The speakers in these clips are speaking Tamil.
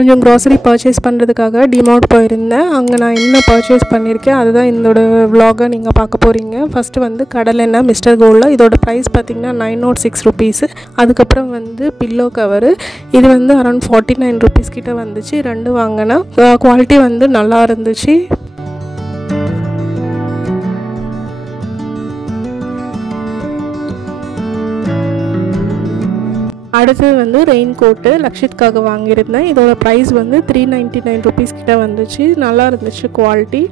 கொஞ்சம் க்ராசரி பர்ச்சேஸ் பண்ணுறதுக்காக டிமார்ட் போயிருந்தேன். அங்கே நான் என்ன பர்ச்சேஸ் பண்ணியிருக்கேன் அதுதான் இதோட vlog நீங்கள் பார்க்க போகிறீங்க. ஃபஸ்ட்டு வந்து கடலெண்ணெய் மிஸ்டர் கோல்டில் இதோட ப்ரைஸ் பார்த்திங்கன்னா 906 ருபீஸு. அதுக்கப்புறம் வந்து பில்லோ கவரு இது வந்து அரௌண்ட் 49 ருபீஸ் கிட்ட வந்துச்சு. ரெண்டு வாங்கினேன். குவாலிட்டி வந்து நல்லா இருந்துச்சு. அடுத்தது வந்து ரெயின் கோட்டு லக்ஷித்காக வாங்கியிருந்தேன். இதோட ப்ரைஸ் வந்து 399 ருபீஸ் கிட்ட வந்துச்சு. நல்லா இருந்துச்சு குவாலிட்டி.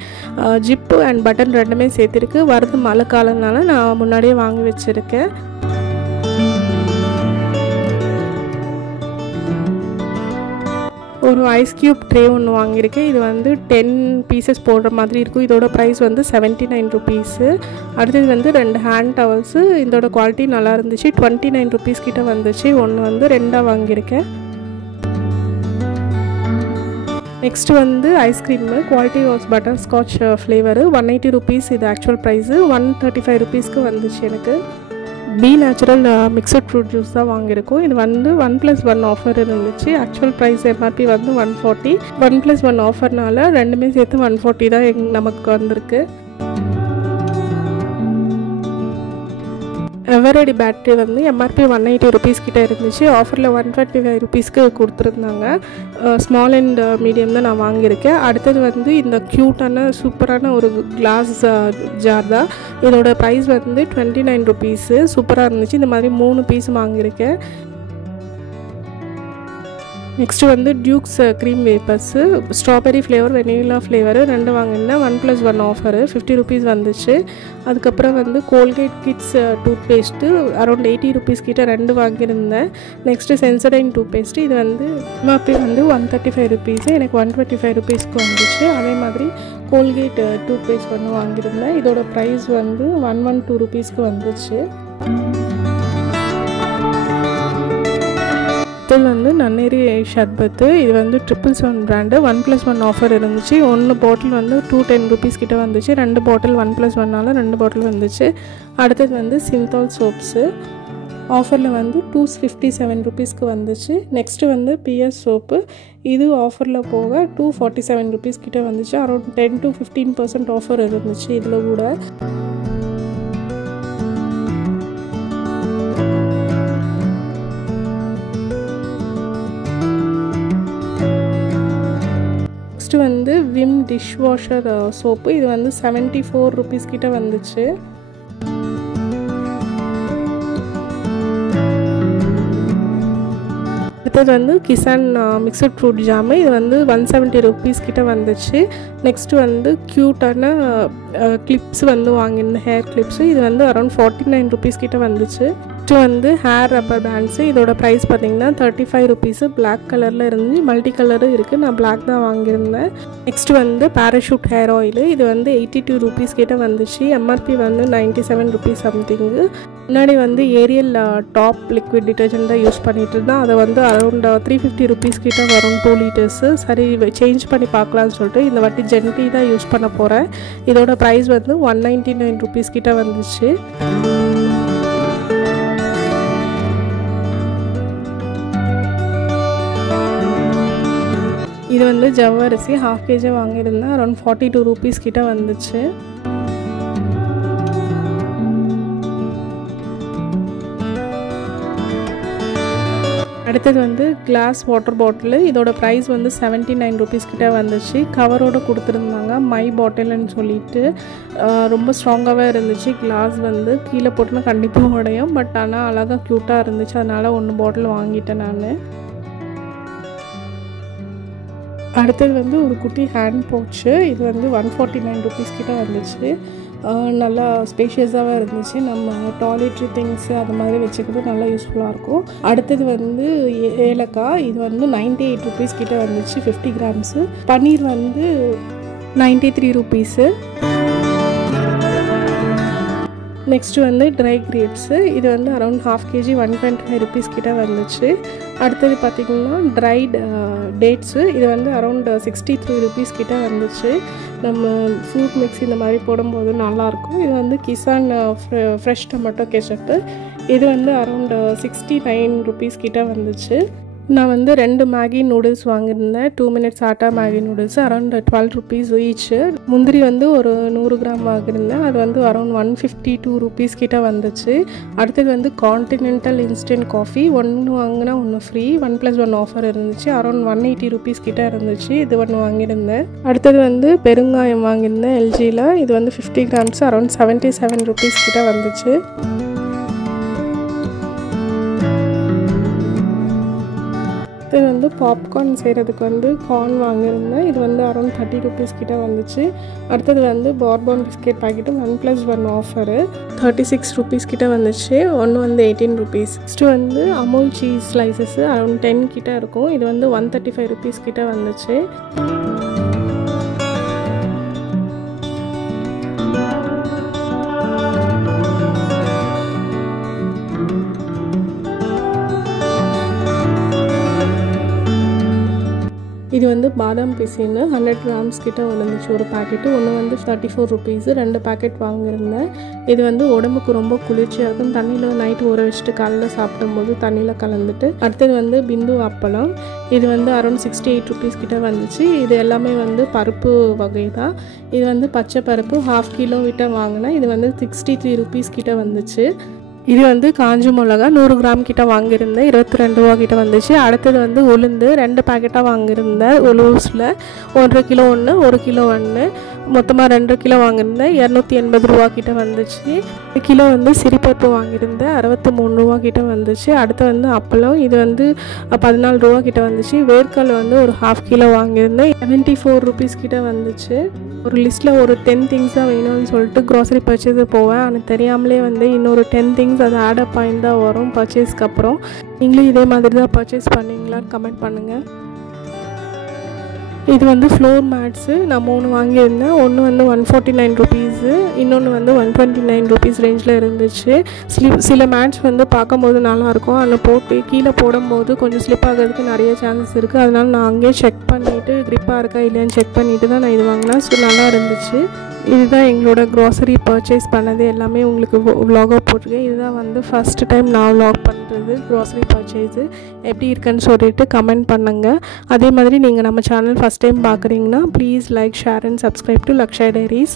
ஜிப்பு அண்ட் பட்டன் ரெண்டுமே சேர்த்துருக்கு. வரது மழை காலம்னால நான் முன்னாடியே வாங்கி வச்சுருக்கேன். ஒரு ஐஸ் க்யூப் ட்ரே ஒன்று வாங்கியிருக்கேன். இது வந்து 10 பீசஸ் போடுற மாதிரி இருக்கும். இதோட ப்ரைஸ் வந்து 79 ருபீஸு. அடுத்தது வந்து 2 ஹேண்ட் டவல்ஸு. இதோட குவாலிட்டி நல்லா இருந்துச்சு. 29 ருபீஸ் கிட்ட வந்துச்சு. ஒன்று வந்து 2 வாங்கியிருக்கேன். நெக்ஸ்ட்டு வந்து ice cream quality was butterscotch flavour 180 rupees. இது ஆக்சுவல் ப்ரைஸு 135 ருபீஸ்க்கு வந்துச்சு எனக்கு. B natural mixed fruit juice தான் வாங்கியிருக்கோம். இது வந்து 1+1 ஆஃபர் இருந்துச்சு. ஆக்சுவல் ப்ரைஸ் எம்ஆர்பி வந்து 140. 1+1 ஆஃபர்னால ரெண்டுமே சேர்த்து 140 தான் நமக்கு வந்திருக்கு. எவரெடி பேட்ரி வந்து எம்ஆர்பி 180 ருபீஸ் கிட்ட இருந்துச்சு. ஆஃபரில் 125 ருபீஸ்க்கு கொடுத்துருந்தாங்க. ஸ்மால் அண்ட் மீடியம் தான் நான் வாங்கியிருக்கேன். அடுத்தது வந்து இந்த க்யூட்டான சூப்பரான ஒரு கிளாஸ் ஜார் தான். இதோட ப்ரைஸ் வந்து 29 ருபீஸு. சூப்பராக இருந்துச்சு. இந்த மாதிரி 3 பீஸ் வாங்கியிருக்கேன். நெக்ஸ்ட்டு வந்து Dukes cream wafers strawberry flavour vanilla flavour 2 வாங்கினேன். 1+1 ஆஃபரு 50 ருபீஸ் வந்துச்சு. அதுக்கப்புறம் வந்து Colgate kids tooth paste around 80 rupees கிட்ட 2 வாங்கியிருந்தேன். நெக்ஸ்ட்டு சென்சடைன் டூத் பேஸ்ட்டு இது வந்து எம்ஆர்பி வந்து 135 ருபீஸு. எனக்கு 125 ருபீஸ்க்கு வந்துச்சு. அதே மாதிரி கோல்கேட் டூத் பேஸ்ட் ஒன்று வாங்கியிருந்தேன். இதோட ப்ரைஸ் வந்து 112 ருபீஸ்க்கு வந்துச்சு. இது வந்து நன்னேரி ஷர்பத்து. இது வந்து 777 பிராண்டு 1+1 ஆஃபர் இருந்துச்சு. 1 பாட்டில் வந்து 210 ருபீஸ் கிட்ட வந்துச்சு. 2 பாட்டில் 1+1னால 2 பாட்டில் வந்துச்சு. அடுத்தது வந்து சிந்தால் சோப்ஸு ஆஃபரில் வந்து 257 ருபீஸ்க்கு வந்துச்சு. நெக்ஸ்ட்டு வந்து பிஎஸ் சோப்பு இது ஆஃபரில் போக 247 ருபீஸ் கிட்ட வந்துச்சு. அரௌண்ட் 10 to 15% ஆஃபர் இருந்துச்சு இதில் கூட. நெக்ஸ்ட்டு வந்து விம் டிஷ் வாஷர் சோப்பு இது வந்து 74 ருபீஸ் கிட்ட வந்துச்சு. அடுத்தது வந்து கிசான் மிக்சட் ஃப்ரூட் ஜாமு இது வந்து 170 ருபீஸ் கிட்ட வந்துச்சு. நெக்ஸ்ட்டு வந்து க்யூட்டான கிளிப்ஸ் வந்து வாங்கியிருந்தேன். ஹேர் கிளிப்ஸு இது வந்து அரௌண்ட் 49 ருபீஸ் கிட்ட வந்துச்சு. நெக்ஸ்ட்டு வந்து ஹேர் ரப்பர் பேண்ட்ஸு இதோட ப்ரைஸ் பார்த்திங்கன்னா 35 ருபீஸு. பிளாக் கலரில் இருந்து மல்டி கலரும் இருக்குது. நான் பிளாக் தான் வாங்கியிருந்தேன். நெக்ஸ்ட்டு வந்து பேராஷூட் ஹேர் ஆயிலு இது வந்து 82 ருபீஸ் கிட்ட வந்துச்சு. எம்ஆர்பி வந்து 97 ருபீஸ் சம்திங்கு. முன்னாடி வந்து ஏரியல் டாப் லிக்விட் டிட்டர்ஜென்ட் தான் யூஸ் பண்ணிகிட்டு இருந்தேன். அதை வந்து அரௌண்ட் 350 ருபீஸ் கிட்ட வரும் 2 லிட்டர்ஸு. சரி சேஞ்ச் பண்ணி பார்க்கலான்னு சொல்லிட்டு இந்த வாட்டி ஜென்டி தான் யூஸ் பண்ண போகிறேன். இதோட ப்ரைஸ் வந்து 199 ருபீஸ் கிட்ட வந்துச்சு. இது வந்து ஜவ்வரிசி 1/2 kg வாங்கியிருந்தேன். அரௌண்ட் 42 ருபீஸ் கிட்ட வந்துச்சு. அடுத்தது வந்து கிளாஸ் வாட்டர் பாட்டிலு இதோட ப்ரைஸ் வந்து 79 ருபீஸ் கிட்ட வந்துச்சு. கவரோடு கொடுத்துருந்தாங்க மை பாட்டில்னு சொல்லிட்டு. ரொம்ப ஸ்ட்ராங்காகவே இருந்துச்சு. கிளாஸ் வந்து கீழே போட்டுனா கண்டிப்பாக உடையும். பட் ஆனால் அழகாக க்யூட்டாக இருந்துச்சு. அதனால் 1 பாட்டில் வாங்கிட்டேன் நான். அடுத்தது வந்து ஒரு குட்டி ஹேண்ட் பவுச்சு இது வந்து 149 ருபீஸ் கிட்ட வந்துச்சு. நல்லா ஸ்பேஷியஸாகவே இருந்துச்சு. நம்ம டாய்லெட்ரி திங்ஸு அது மாதிரி வச்சுக்கிறது நல்லா யூஸ்ஃபுல்லாக இருக்கும். அடுத்தது வந்து ஏலக்காய் இது வந்து 98 ருபீஸ் கிட்ட வந்துச்சு 50 கிராம்ஸு. பன்னீர் வந்து 93 ருபீஸு. நெக்ஸ்ட்டு வந்து ட்ரை கிரேப்ஸு இது வந்து அரௌண்ட் 1/2 kg 125 ருபீஸ் கிட்ட வந்துச்சு. அடுத்தது பார்த்திங்கன்னா ட்ரைடு டேட்ஸு இது வந்து அரௌண்ட் 63 ருபீஸ் கிட்ட வந்துச்சு. நம்ம ஃப்ரூட் மிக்ஸ் இந்த மாதிரி போடும்போது நல்லாயிருக்கும். இது வந்து கிசான் ஃப்ரெஷ் டொமேட்டோ கெச்சப்பு இது வந்து அரௌண்ட் 69 ருபீஸ் கிட்ட வந்துச்சு. நான் வந்து 2 மேகி நூடுல்ஸ் வாங்கியிருந்தேன். 2 minutes atta Maggi noodles around 12 rupees each. முந்திரி வந்து ஒரு 100 கிராம் வாங்கியிருந்தேன். அது வந்து அரௌண்ட் 152 rupees கிட்ட வந்துச்சு. அடுத்தது வந்து கான்டினென்டல் இன்ஸ்டன்ட் காஃபி, 1 வாங்கினா 1 ஃப்ரீ, 1+1 ஆஃபர் இருந்துச்சு. அரௌண்ட் 180 rupees கிட்ட இருந்துச்சு. இது ஒன்று வாங்கியிருந்தேன். அடுத்தது வந்து பெருங்காயம் வாங்கியிருந்தேன் எல்ஜியில். இது வந்து 50 grams அரௌண்ட் 77 rupees கிட்ட வந்துச்சு. இது வந்து பாப்கார்ன் செய்கிறதுக்கு வந்து கார்ன் வாங்கியிருந்தேன். இது வந்து அரௌண்ட் 30 rupees கிட்ட வந்துச்சு. அடுத்தது வந்து paraben biscuit packet 1+1 offer 36 rupees கிட்ட வந்துச்சு. ஒன்று வந்து 18 rupees. நெக்ஸ்ட்டு வந்து அமுல் சீஸ் ஸ்லைசஸ் அரௌண்ட் 10 கிட்ட இருக்கும். இது வந்து 135 rupees கிட்ட வந்துச்சு. இது வந்து பாதாம் பிசின்னு 100 grams கிட்ட வந்துச்சு ஒரு பாக்கெட்டு. ஒன்று வந்து 34 rupees, 2 பேக்கெட் வாங்கியிருந்தேன். இது வந்து உடம்புக்கு ரொம்ப குளிர்ச்சியாக இருக்கும். தண்ணியில் நைட்டு ஊற வச்சுட்டு காலையில் சாப்பிடும்போது தண்ணியில் கலந்துட்டு. அடுத்தது வந்து பிந்து அப்பளம். இது வந்து அரௌண்ட் 68 rupees கிட்ட வந்துச்சு. இது எல்லாமே வந்து பருப்பு வகை தான். இது வந்து பச்சை பருப்பு 1/2 kilo கிட்ட வாங்கினேன். இது வந்து 63 rupees கிட்ட வந்துச்சு. இது வந்து காஞ்ச மிளகா 100 கிராம் கிட்ட வாங்கியிருந்தேன். 22 ரூபா கிட்ட வந்துச்சு. அடுத்தது வந்து உளுந்து 2 பேக்கெட்டாக வாங்கியிருந்தேன். லூஸில் 1 கிலோ ஒன்று, 1 கிலோ ஒன்று, மொத்தமாக 2 கிலோ வாங்கியிருந்தேன். 280 ரூபா கிட்ட வந்துச்சு. கிலோ வந்து சிரிப்பருப்பு வாங்கியிருந்தேன். 63 ரூபா கிட்ட வந்துச்சு. அடுத்து வந்து அப்பளம். இது வந்து 14 ரூபா கிட்ட வந்துச்சு. வேர்க்கடலை வந்து ஒரு 1/2 கிலோ வாங்கியிருந்தேன். 74 rupees கிட்ட வந்துச்சு. ஒரு லிஸ்ட்டில் ஒரு 10 things தான் வேணும்னு சொல்லிட்டு க்ராசரி பர்ச்சேஸ் போவேன். எனக்கு தெரியாமலே வந்து இன்னொரு 10 things அது ஆடப் பாயிண்ட் தான் வரும் பர்ச்சேஸ்க்கு அப்புறம். நீங்களும் இதே மாதிரி தான் பர்ச்சேஸ் பண்ணிங்களான்னு கமெண்ட் பண்ணுங்கள். இது வந்து ஃப்ளோர் மேட்ஸு நான் 3 வாங்கியிருந்தேன். ஒன்று வந்து 149 rupees, இன்னொன்று வந்து 129 rupees ரேஞ்சில் இருந்துச்சு. சில மேட்ஸ் வந்து பார்க்கும்போது நல்லாயிருக்கும். அதில் போட்டு கீழே போடும்போது கொஞ்சம் ஸ்லிப் ஆகிறதுக்கு நிறைய சான்சஸ் இருக்குது. அதனால் நான் அங்கேயே செக் பண்ணிவிட்டு க்ரிப்பாக இருக்கா இல்லையான்னு செக் பண்ணிவிட்டு தான் நான் இது வாங்கினேன். ஸோ நல்லா இருந்துச்சு. இதுதான் எங்களோட க்ராசரி பர்ச்சேஸ் பண்ணது எல்லாமே உங்களுக்கு vlog-ஆக போட்டிருக்கேன். இதுதான் வந்து ஃபஸ்ட்டு டைம் நான் vlog பண்ணுறது க்ராசரி பர்ச்சேஸு. எப்படி இருக்குன்னு சொல்லிட்டு கமெண்ட் பண்ணுங்கள். அதே மாதிரி நீங்கள் நம்ம சேனல் ஃபஸ்ட் டைம் பார்க்குறீங்கன்னா please like, share and subscribe to Lakshya diaries.